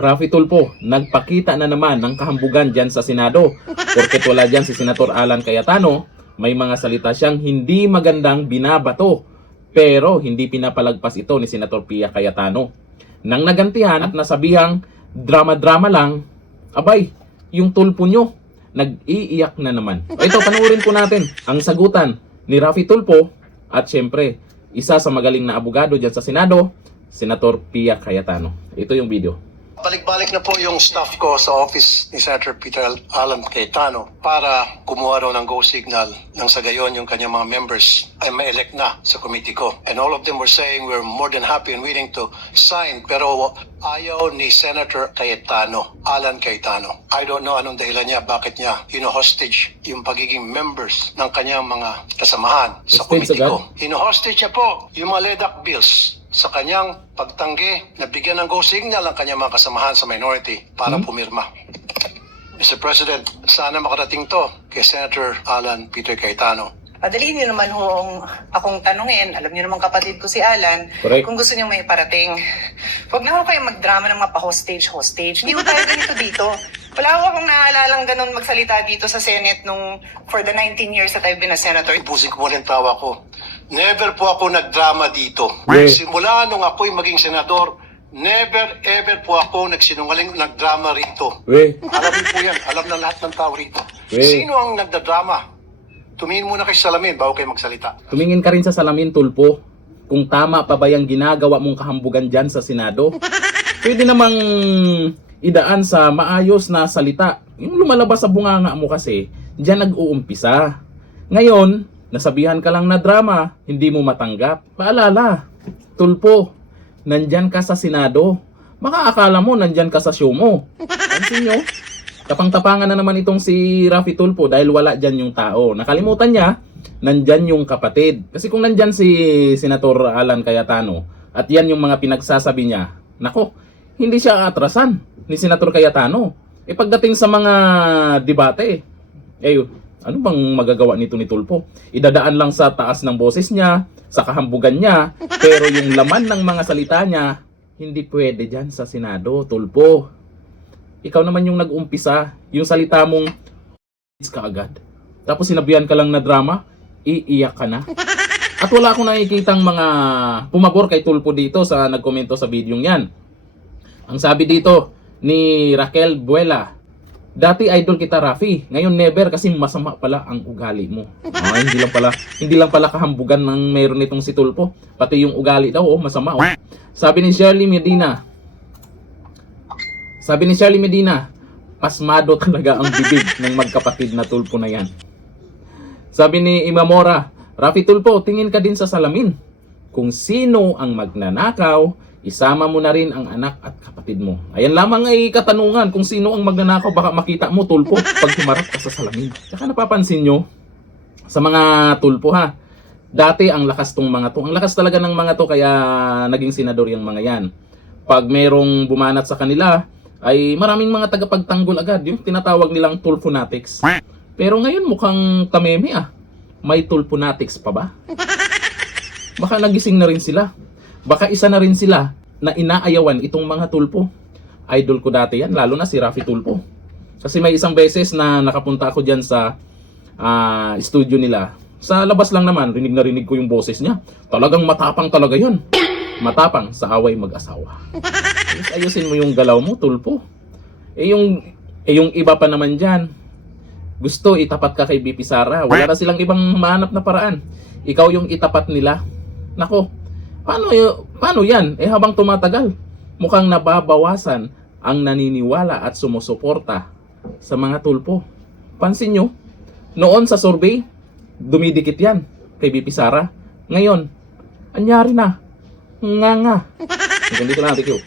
Raffy Tulfo, nagpakita na naman ng kahambugan dyan sa Senado. Porket wala dyan si Senator Alan Cayetano, may mga salita siyang hindi magandang binabato. Pero hindi pinapalagpas ito ni Senator Pia Cayetano. Nang nagantihan at nasabihang drama-drama lang, abay, yung Tulfo nyo, nag-iiyak na naman. Ito, panuorin po natin ang sagutan ni Raffy Tulfo at syempre, isa sa magaling na abogado dyan sa Senado, Senator Pia Cayetano. Ito yung video. Balik-balik na po yung staff ko sa office ni Senator Peter Alan Cayetano para kumuha raw ng go signal nang sa gayon yung kanyang mga members ay ma-elect na sa committee ko. And all of them were saying we're more than happy and willing to sign, pero ayaw ni Senator Cayetano, Alan Cayetano. I don't know anong dahilan niya, bakit niya hino-hostage yung pagiging members ng kanyang mga kasamahan sa committee ko. Hino-hostage niya po yung mga LEDAC bills sa kanyang pagtanggi na bigyan ng go signal ang kanyang mga kasamahan sa minority para pumirma. Mr. President, sana makarating to kay Senator Alan Peter Cayetano. Madali niyo naman akong tanungin. Alam niyo naman kapatid ko si Alan, Correct. kung gusto niyo may parating. Huwag na ho kayo magdrama ng mga pa-hostage. Hindi ho tayo ganito dito. Wala ho akong naalalang ganun magsalita dito sa Senate for the 19 years that I've been a senator. Ipusin ko muna yung tawa ko. Never po ako nagdrama dito. Yeah. Simula nung ako'y maging senador, never ever po ako nagsinungaling nagdrama rito. Alam niyo po yan. Alam na lahat ng tao rito. Sino ang nagdadrama? Tumingin muna kayo sa salamin bago kayo magsalita. Tumingin ka rin sa salamin, Tulfo. Kung tama pa ba yung ginagawa mong kahambugan dyan sa Senado. Pwede namang idaan sa maayos na salita. Yung lumalabas sa bunganga mo kasi, dyan nag-uumpisa. Ngayon, nasabihan ka lang na drama, hindi mo matanggap. Paalala, Tulfo, nandyan ka sa Senado. Baka akala mo nandyan ka sa show mo. Pansin nyo? Tapang-tapangan na naman itong si Raffy Tulfo dahil wala dyan yung tao. Nakalimutan niya, nandyan yung kapatid. Kasi kung nandyan si Senator Alan Cayetano at yan yung mga pinagsasabi niya, nako, hindi siya atrasan ni Senator Cayetano. E pagdating sa mga debate, ano bang magagawa nito ni Tulfo? Idadaan lang sa taas ng boses niya, sa kahambugan niya, pero yung laman ng mga salita niya, hindi pwede dyan sa Senado, Tulfo. Ikaw naman yung nag-umpisa, yung salita mong ka agad. Tapos sinabihan ka lang na drama, iiyak ka na. At wala akong nakikitang mga pumabor kay Tulfo dito sa nagkomento sa video yan. Ang sabi dito ni Raquel Buela, dati idol kita Raffy, ngayon never kasi masama pala ang ugali mo. Hindi lang pala kahambugan ng meron nitong si Tulfo, pati yung ugali daw masama. Sabi ni Shirley Medina, pasmado talaga ang bibig ng magkapatid na Tulfo na yan. Sabi ni Imamora, Raffy Tulfo, tingin ka din sa salamin. Kung sino ang magnanakaw, isama mo na rin ang anak at kapatid mo. Ayan lamang ay katanungan, kung sino ang magnanakaw, baka makita mo Tulfo pag humarap ka sa salamin. Tsaka napapansin nyo, sa mga Tulfo ha, dati ang lakas tong mga to. Ang lakas talaga ng mga to kaya naging senador yung mga yan. Pag merong bumanat sa kanila, ay maraming mga tagapagtanggol agad. Yung tinatawag nilang Tulfonatics. Pero ngayon mukhang tameme May Tulfonatics pa ba? Baka nagising na rin sila. Baka isa na rin sila na inaayawan itong mga Tulfo. Idol ko dati yan, lalo na si Raffy Tulfo. Kasi may isang beses na nakapunta ako dyan sa studio nila. Sa labas lang naman, rinig na rinig ko yung boses niya. Talagang matapang talaga yun. Matapang sa away mag-asawa. Ayusin mo yung galaw mo, Tulfo. Yung iba pa naman dyan, gusto itapat ka kay BP Sara. Wala na silang ibang mahanap na paraan. Ikaw yung itapat nila. Nako, paano yan? Habang tumatagal, mukhang nababawasan ang naniniwala at sumusuporta sa mga Tulfo. Pansin nyo, noon sa survey, dumidikit yan kay BP Sara. Ngayon, anyari na. Nga. Ganito lang, thank you.